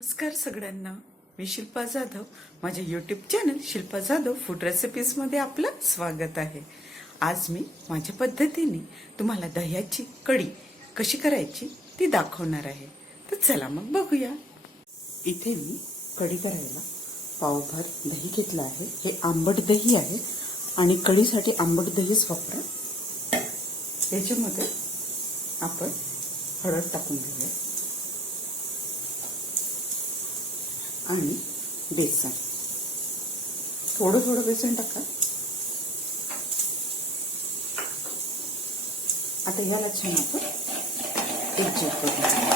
नमस्कार सगळ्यांना. मी शिल्पा जाधव. माझ्या YouTube channel Shilpa Jadhav food रेसिपीजमध्ये आपलं स्वागत आहे. आज मी माझ्या पद्धतीने तुम्हाला दह्याची कढी कशी करायची ती दाखवणार आहे. तर चला मग बघूया. इथे मी कढी करायला पावभर दही घेतलं आहे. हे आंबट दही आहे आणि कढीसाठी आंबट दहीच वापरा. त्याच्यामध्ये आपण हळद टाकून घेऊया. आणि बेसन. थोडं थोडं बेसन टाका. आता याला छान आपण एकजीव करू.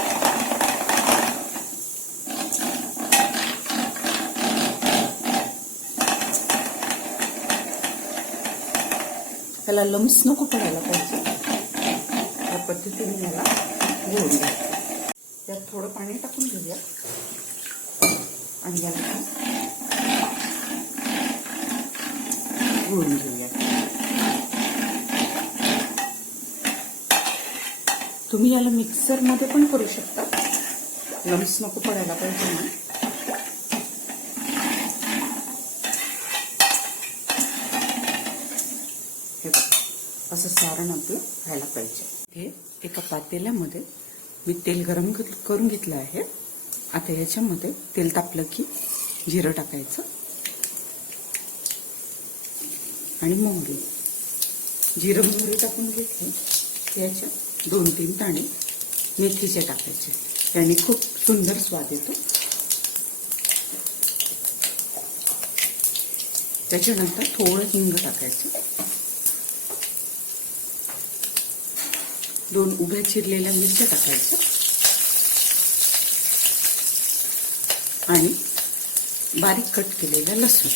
त्याला लम्स नको पडायला पाहिजे. या पद्धतीने याला घेऊन घ्यायचं त्यात थोडं पाणी टाकून घेऊया. आणि याला गोळून घेऊया तुम्ही याला मिक्सरमध्ये पण करू शकता. लम्स नको पडायला पाहिजे ना हे असं सारण आपलं व्हायला पाहिजे. हे एका पातेल्यामध्ये मी तेल गरम करून घेतलं आहे. आता याच्यामध्ये तेल तापलं की जिरं टाकायचं. आणि मोहरी. जिरं मोहरी टाकून घेतली. याच्या दोन तीन दाणे मेथीचे टाकायचे त्याने खूप सुंदर स्वाद येतो. त्याच्यानंतर थोडं हिंग टाकायचं. दोन उभ्या चिरलेल्या मिरच्या टाकायच्या. आणि बारीक कट केलेला लसूण.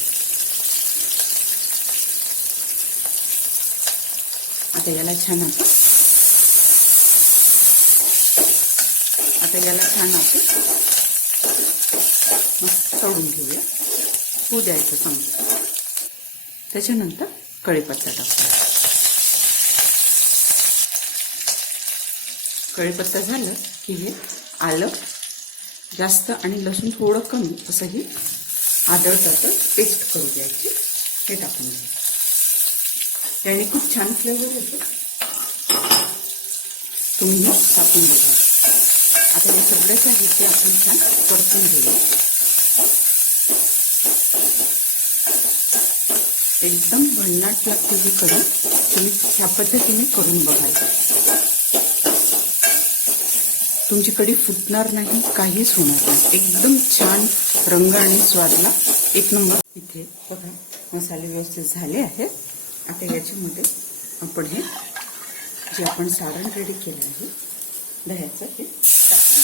आता याला छान आपण आता याला छान आपण मस्त तळून घेऊया. होऊ द्यायचं चांगलं. त्याच्यानंतर कढीपत्ता टाकूया. कढीपत्ता झालं की हे आलं जास्त आणि लसूण थोडं कमी असंही आदळतात. पेस्ट करू द्यायची. हे टाकून द्यायचं त्याने खूप छान फ्लेवर येतो. तुम्ही मग टाकून बघा. आता हे सगळं साहित्य आपण छान परतून घेऊया एकदम भन्नाट लागते जी करून तुम्ही ह्या पद्धतीने करून बघाल तुमची कढी फुटणार नाही काहीच होणार नाही. एकदम छान रंग आणि स्वादला एक नंबर. इथे बघा मसाले व्यवस्थित झाले आहेत. आता याच्यामध्ये आपण हे जे आपण सारण रेडी केलं आहे दह्याचं हे टाकून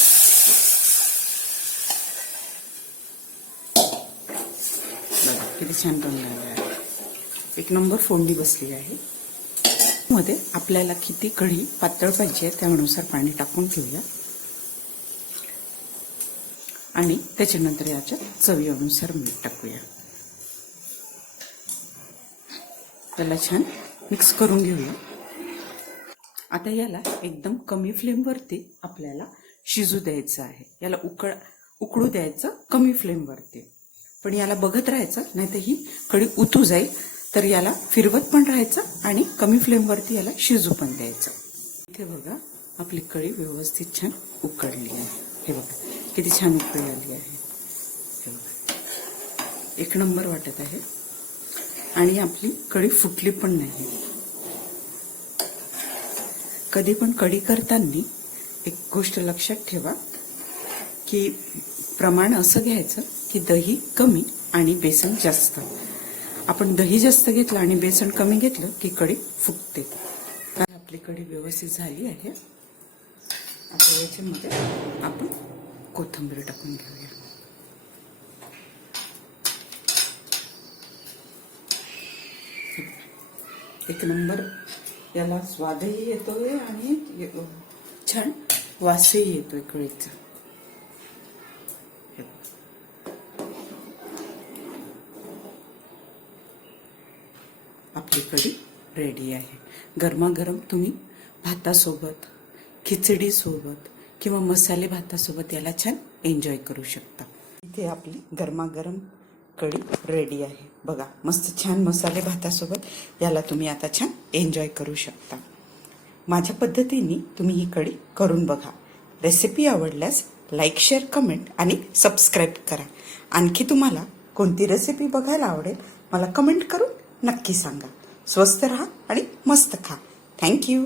किती छान रंग आला आहे एक नंबर फोडणी बसली आहे. मध्ये आपल्याला किती कढी पातळ पाहिजे त्यानुसार पाणी टाकून घेऊया आणि त्याच्यानंतर याच्यात चवीनुसार मीठ टाकूया. त्याला छान मिक्स करून घेऊया. आता याला एकदम कमी फ्लेमवरती आपल्याला शिजू द्यायचं आहे. याला उकळ उकळू द्यायचं कमी फ्लेमवरती. पण याला बघत राहायचं नाहीतर ही कडी उतू जाईल. तर याला फिरवत पण राहायचं आणि कमी फ्लेमवरती याला शिजू पण द्यायचं. इथे बघा आपली कळी व्यवस्थित छान उकळली आहे. हे बघा. किती छान उकळी आली आहे. एक नंबर वाटत आहे. आणि आपली कढी फुटली पण नाही. कधी पण कढी करताना एक गोष्ट लक्षात ठेवा की प्रमाण असं घ्यायचं की दही कमी आणि बेसन जास्त. आपण दही जास्त घेतलं आणि बेसन कमी घेतलं की कढी फुगते आपली कढी व्यवस्थित झाली आहे. आता याच्यामध्ये आपण कोथिंबीर टाकून घेऊया. एक नंबर याला स्वादही येतोय आणि छान वासही येतोय कळीचा आपली कढी रेडी आहे. गरमागरम तुम्ही भातासोबत खिचडीसोबत किंवा मसाले भातासोबत याला छान एन्जॉय करू शकता. इथे आपली गरमागरम कढी रेडी आहे. बघा मस्त छान मसाले भातासोबत याला तुम्ही आता छान एन्जॉय करू शकता. माझ्या पद्धतीने तुम्ही ही कढी करून बघा. रेसिपी आवडल्यास लाईक शेअर कमेंट आणि सबस्क्राईब करा. आणखी तुम्हाला कोणती रेसिपी बघायला आवडेल मला कमेंट करून नक्की सांगा. स्वस्त राहा आणि मस्त खा. थँक्यू